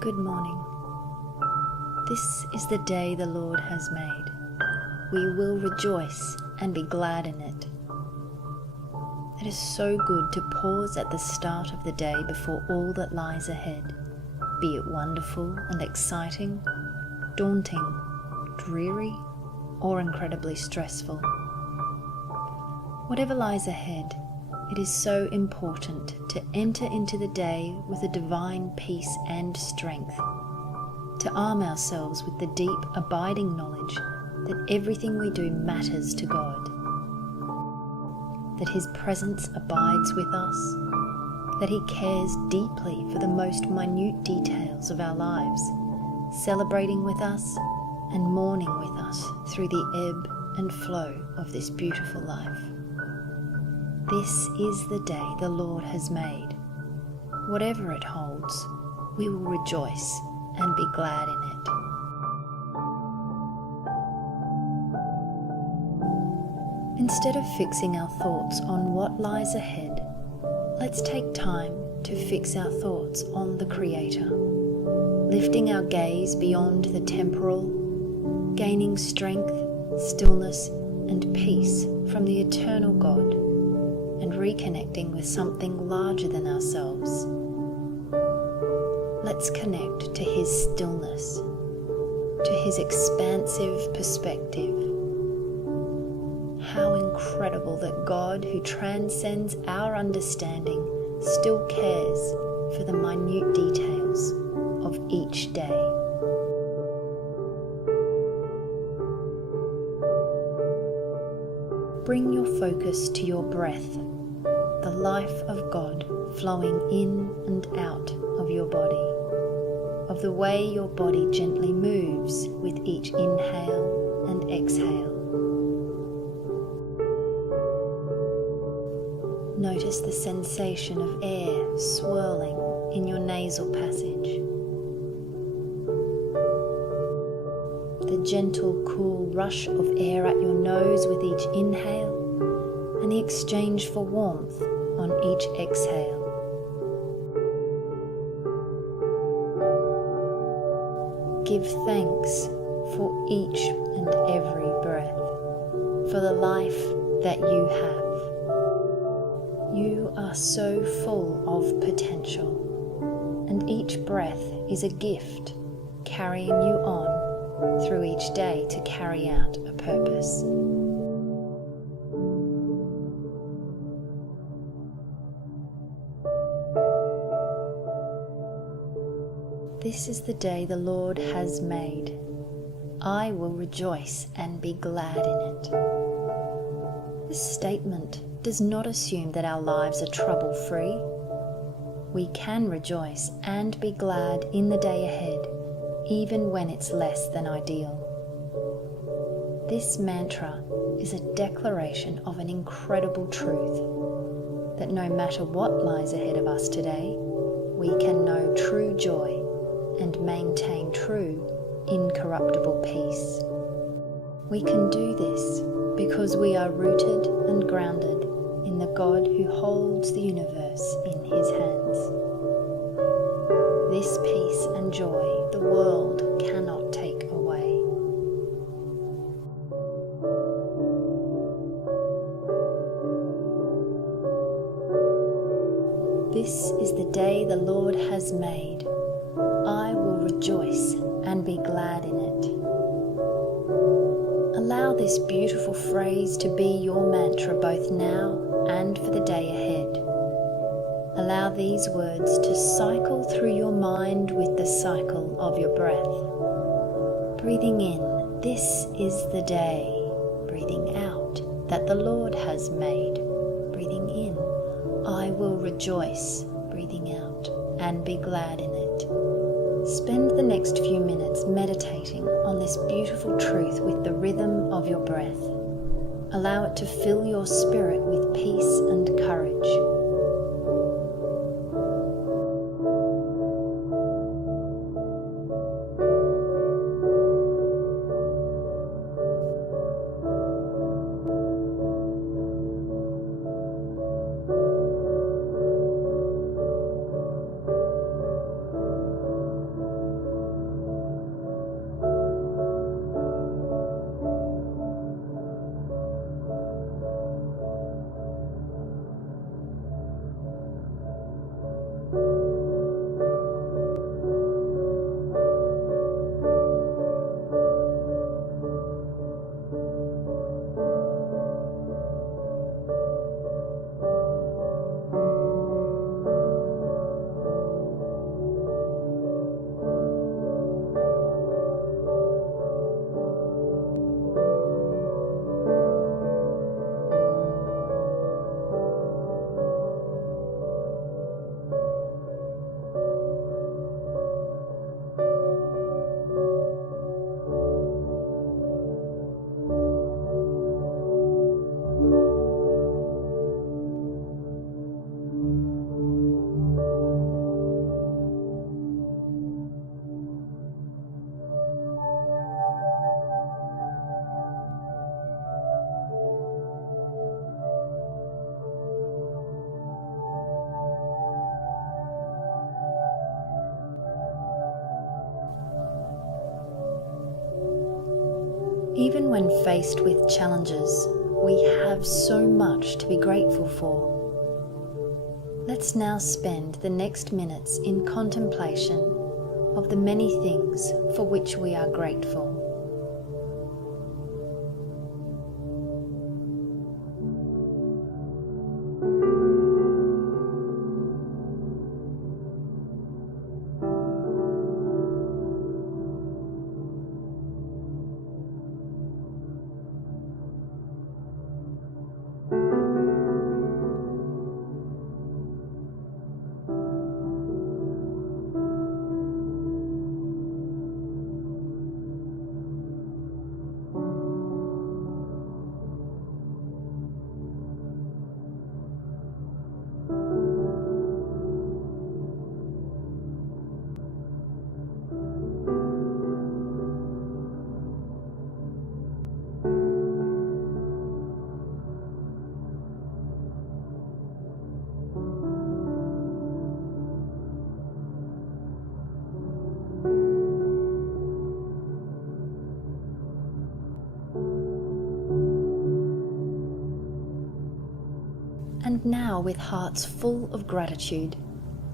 Good morning. This is the day the Lord has made. We will rejoice and be glad in it. It is so good to pause at the start of the day before all that lies ahead, be it wonderful and exciting, daunting, dreary, or incredibly stressful. Whatever lies ahead, it is so important to enter into the day with a divine peace and strength, to arm ourselves with the deep, abiding knowledge that everything we do matters to God, that His presence abides with us, that He cares deeply for the most minute details of our lives, celebrating with us and mourning with us through the ebb and flow of this beautiful life. This is the day the Lord has made. Whatever it holds, we will rejoice and be glad in it. Instead of fixing our thoughts on what lies ahead, let's take time to fix our thoughts on the Creator, lifting our gaze beyond the temporal, gaining strength, stillness, and peace from the eternal God, and reconnecting with something larger than ourselves. Let's connect to His stillness, to His expansive perspective. How incredible that God, who transcends our understanding, still cares for the minute details of each day. Bring your focus to your breath, the life of God flowing in and out of your body, of the way your body gently moves with each inhale and exhale. Notice the sensation of air swirling in your nasal passage, the gentle, cool rush of air at your nose with each inhale, and the exchange for warmth on each exhale. Give thanks for each and every breath, for the life that you have. You are so full of potential, and each breath is a gift carrying you on through each day to carry out a purpose. This is the day the Lord has made. I will rejoice and be glad in it. This statement does not assume that our lives are trouble-free. We can rejoice and be glad in the day ahead, even when it's less than ideal. This mantra is a declaration of an incredible truth, that no matter what lies ahead of us today, we can know true joy and maintain true, incorruptible peace. We can do this because we are rooted and grounded in the God who holds the universe in His hands. This peace and joy the world cannot take away. This is the day the Lord has made. I will rejoice and be glad in it. Allow this beautiful phrase to be your mantra both now and for the day ahead. Allow these words to cycle through your mind with the cycle of your breath. Breathing in, this is the day. Breathing out, that the Lord has made. Breathing in, I will rejoice. Breathing out, and be glad in it. Spend the next few minutes meditating on this beautiful truth with the rhythm of your breath. Allow it to fill your spirit with peace and courage. Even when faced with challenges, we have so much to be grateful for. Let's now spend the next minutes in contemplation of the many things for which we are grateful. And now, with hearts full of gratitude,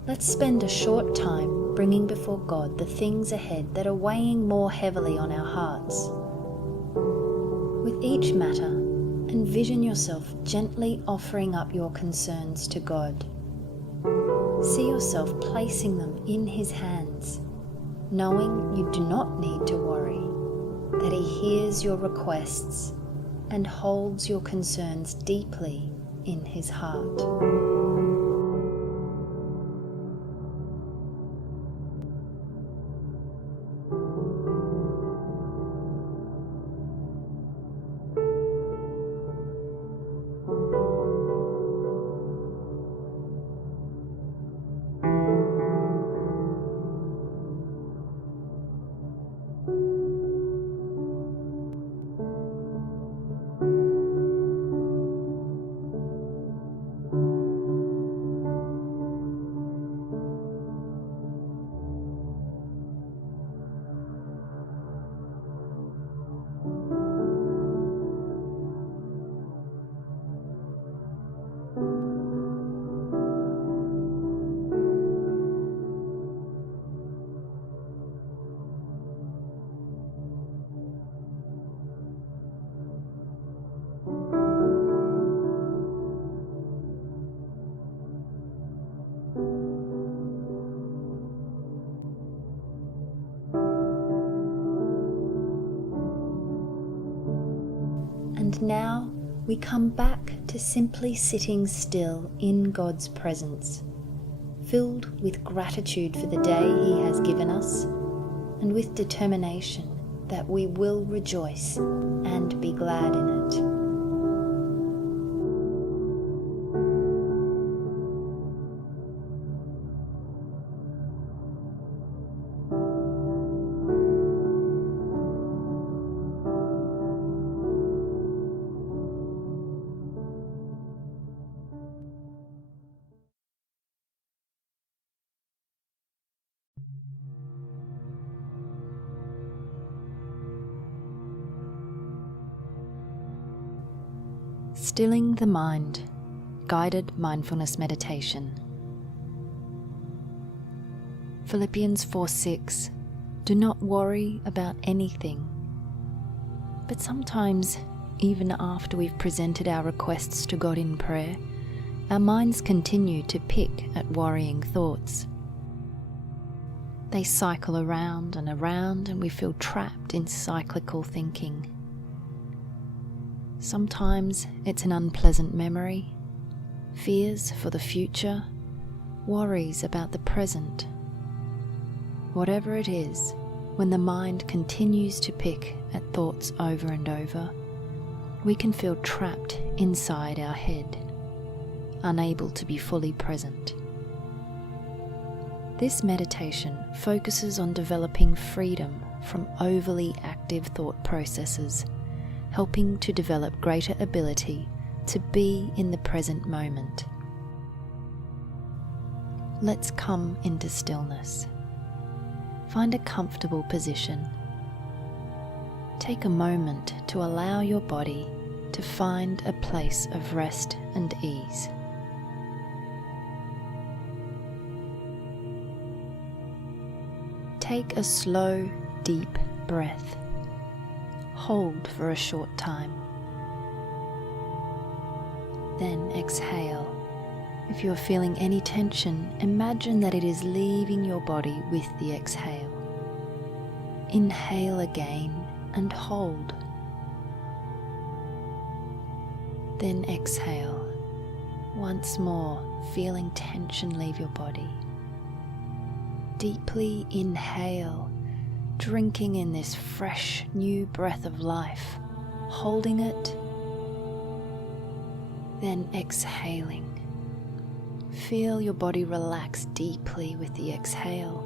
let's spend a short time bringing before God the things ahead that are weighing more heavily on our hearts. With each matter, envision yourself gently offering up your concerns to God. See yourself placing them in His hands, knowing you do not need to worry, that He hears your requests and holds your concerns deeply in His heart. And now we come back to simply sitting still in God's presence, filled with gratitude for the day He has given us, and with determination that we will rejoice and be glad in it. Stilling the Mind, Guided Mindfulness Meditation. Philippians 4:6. Do not worry about anything. But sometimes, even after we've presented our requests to God in prayer, our minds continue to pick at worrying thoughts. They cycle around, and we feel trapped in cyclical thinking. Sometimes it's an unpleasant memory, fears for the future, worries about the present. Whatever it is, when the mind continues to pick at thoughts over and over, we can feel trapped inside our head, unable to be fully present. This meditation focuses on developing freedom from overly active thought processes, helping to develop greater ability to be in the present moment. Let's come into stillness. Find a comfortable position. Take a moment to allow your body to find a place of rest and ease. Take a slow, deep breath. Hold for a short time. Then exhale. If you are feeling any tension, imagine that it is leaving your body with the exhale. Inhale again and hold. Then exhale. Once more, feeling tension leave your body. Deeply inhale, drinking in this fresh, new breath of life, holding it, then exhaling. Feel your body relax deeply with the exhale.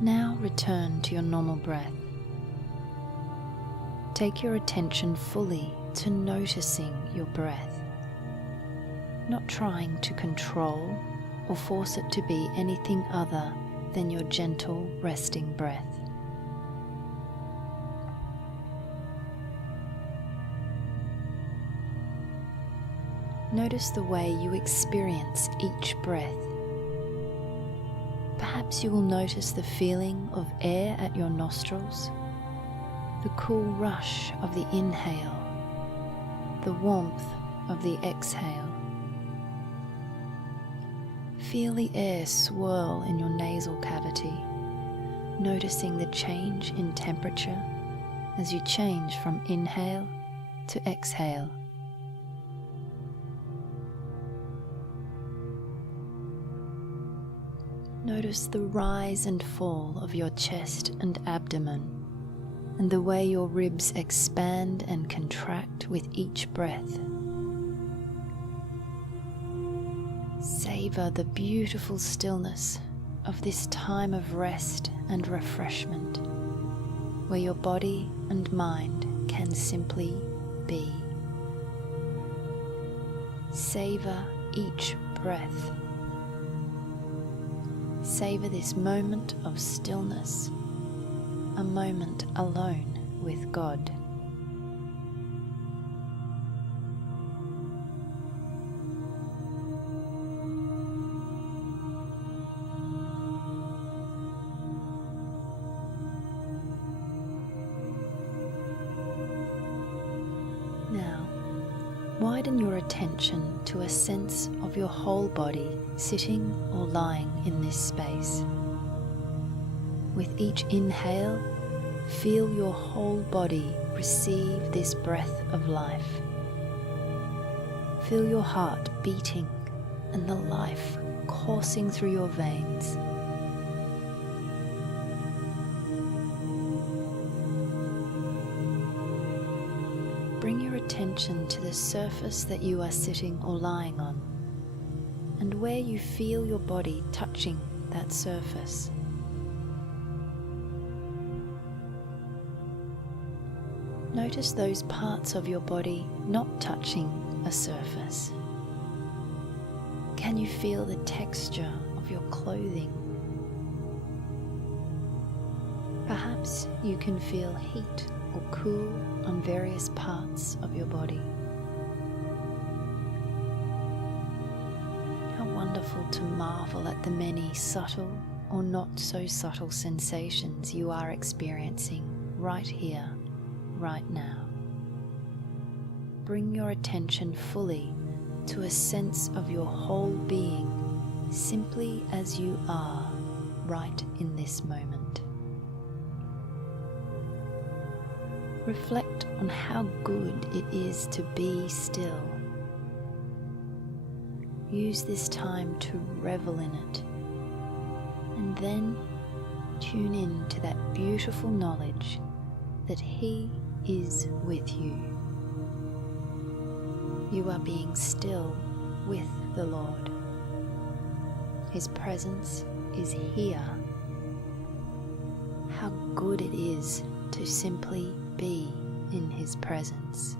Now return to your normal breath. Take your attention fully to noticing your breath, not trying to control or force it to be anything other than your gentle, resting breath. Notice the way you experience each breath. Perhaps you will notice the feeling of air at your nostrils, the cool rush of the inhale, the warmth of the exhale. Feel the air swirl in your nasal cavity, noticing the change in temperature as you change from inhale to exhale. Notice the rise and fall of your chest and abdomen, and the way your ribs expand and contract with each breath. Savor the beautiful stillness of this time of rest and refreshment, where your body and mind can simply be. Savor each breath. Savor this moment of stillness, a moment alone with God. Now, widen your attention to a sense of your whole body sitting or lying in this space. With each inhale, feel your whole body receive this breath of life. Feel your heart beating and the life coursing through your veins. Bring your attention to the surface that you are sitting or lying on, and where you feel your body touching that surface. Notice those parts of your body not touching a surface. Can you feel the texture of your clothing? Perhaps you can feel heat or cool on various parts of your body. How wonderful to marvel at the many subtle or not so subtle sensations you are experiencing right here, right now. Bring your attention fully to a sense of your whole being, simply as you are right in this moment. Reflect on how good it is to be still. Use this time to revel in it, and then tune in to that beautiful knowledge that He is with you. You are being still with the Lord. His presence is here. How good it is to simply be in His presence.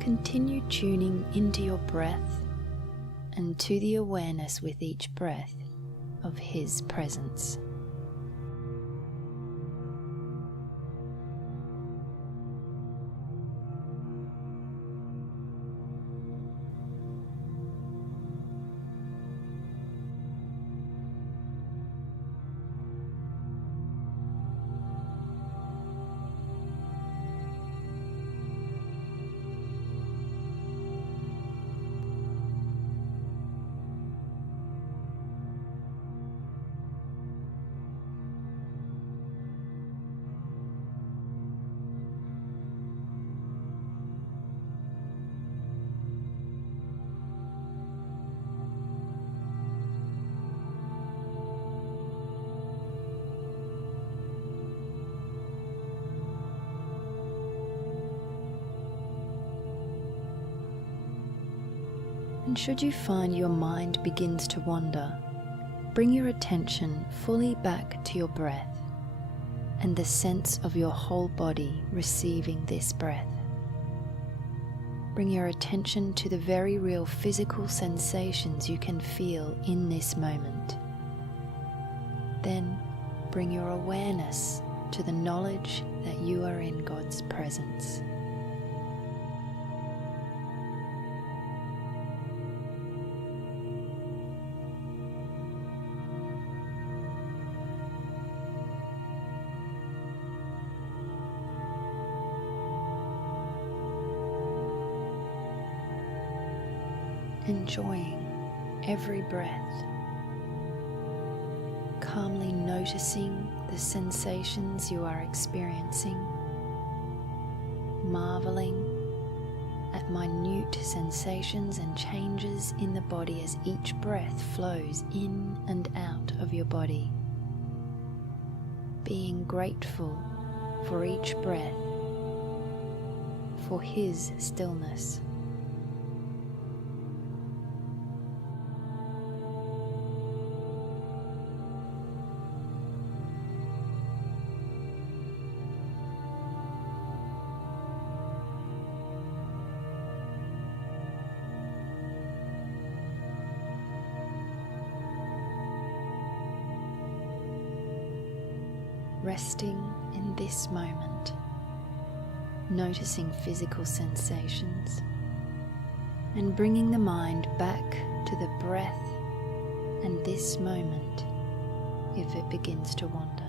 Continue tuning into your breath and to the awareness with each breath of His presence. And should you find your mind begins to wander, bring your attention fully back to your breath and the sense of your whole body receiving this breath. Bring your attention to the very real physical sensations you can feel in this moment. Then bring your awareness to the knowledge that you are in God's presence. Enjoying every breath, calmly noticing the sensations you are experiencing, marveling at minute sensations and changes in the body as each breath flows in and out of your body, being grateful for each breath, for His stillness. Resting in this moment, noticing physical sensations and bringing the mind back to the breath and this moment if it begins to wander.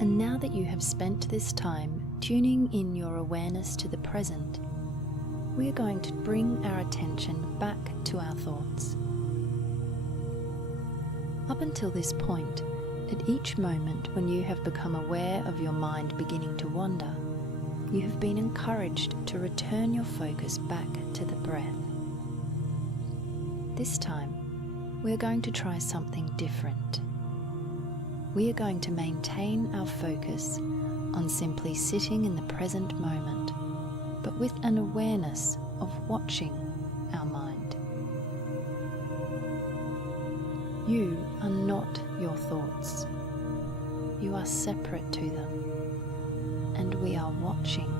And now that you have spent this time tuning in your awareness to the present, we are going to bring our attention back to our thoughts. Up until this point, at each moment when you have become aware of your mind beginning to wander, you have been encouraged to return your focus back to the breath. This time, we are going to try something different. We are going to maintain our focus on simply sitting in the present moment, but with an awareness of watching our mind. You are not your thoughts. You are separate to them, and we are watching,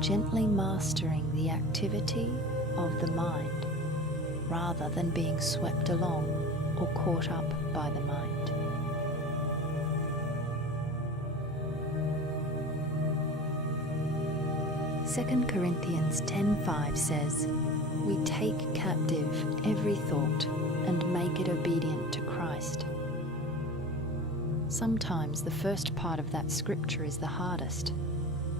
gently mastering the activity of the mind, rather than being swept along or caught up by the mind. 2 Corinthians 10:5 says, "We take captive every thought and make it obedient to Christ." Sometimes the first part of that scripture is the hardest,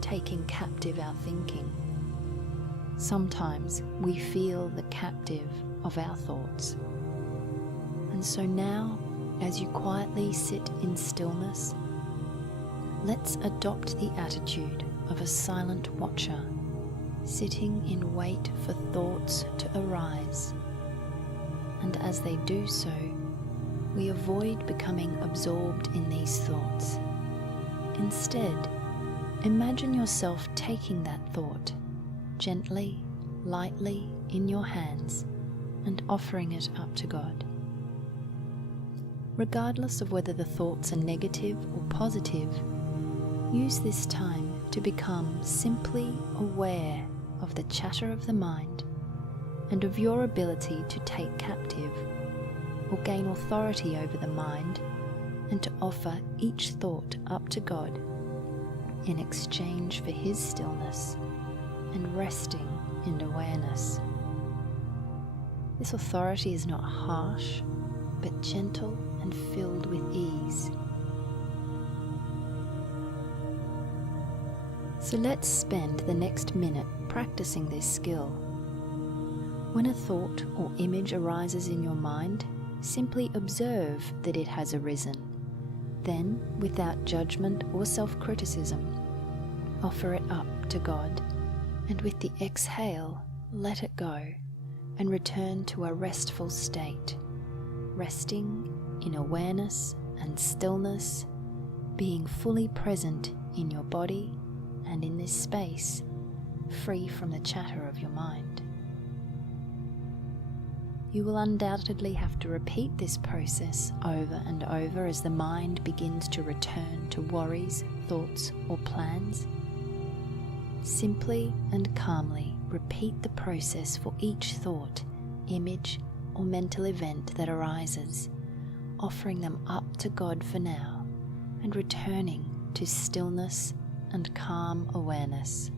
taking captive our thinking. Sometimes we feel the captive of our thoughts. And so now, as you quietly sit in stillness, let's adopt the attitude of a silent watcher, sitting in wait for thoughts to arise. And as they do so, we avoid becoming absorbed in these thoughts. Instead, imagine yourself taking that thought gently, lightly in your hands and offering it up to God. Regardless of whether the thoughts are negative or positive, use this time to become simply aware of the chatter of the mind and of your ability to take captive or gain authority over the mind, and to offer each thought up to God in exchange for His stillness and resting in awareness. This authority is not harsh, but gentle and filled with ease. So let's spend the next minute practicing this skill. When a thought or image arises in your mind, simply observe that it has arisen. Then, without judgment or self-criticism, offer it up to God, and with the exhale, let it go and return to a restful state, resting in awareness and stillness, being fully present in your body and in this space, free from the chatter of your mind. You will undoubtedly have to repeat this process over and over as the mind begins to return to worries, thoughts, or plans. Simply and calmly repeat the process for each thought, image, or mental event that arises, offering them up to God for now and returning to stillness and calm awareness.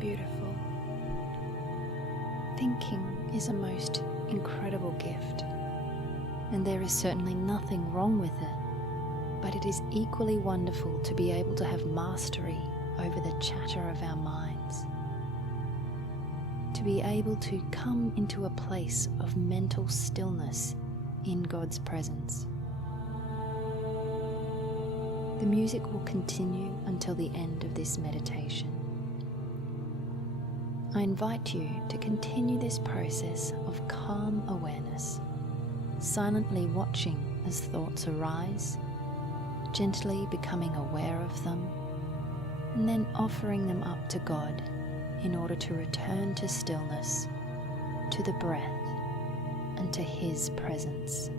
Beautiful. Thinking is a most incredible gift, and there is certainly nothing wrong with it, but it is equally wonderful to be able to have mastery over the chatter of our minds, to be able to come into a place of mental stillness in God's presence. The music will continue until the end of this meditation. I invite you to continue this process of calm awareness, silently watching as thoughts arise, gently becoming aware of them, and then offering them up to God in order to return to stillness, to the breath, and to His presence.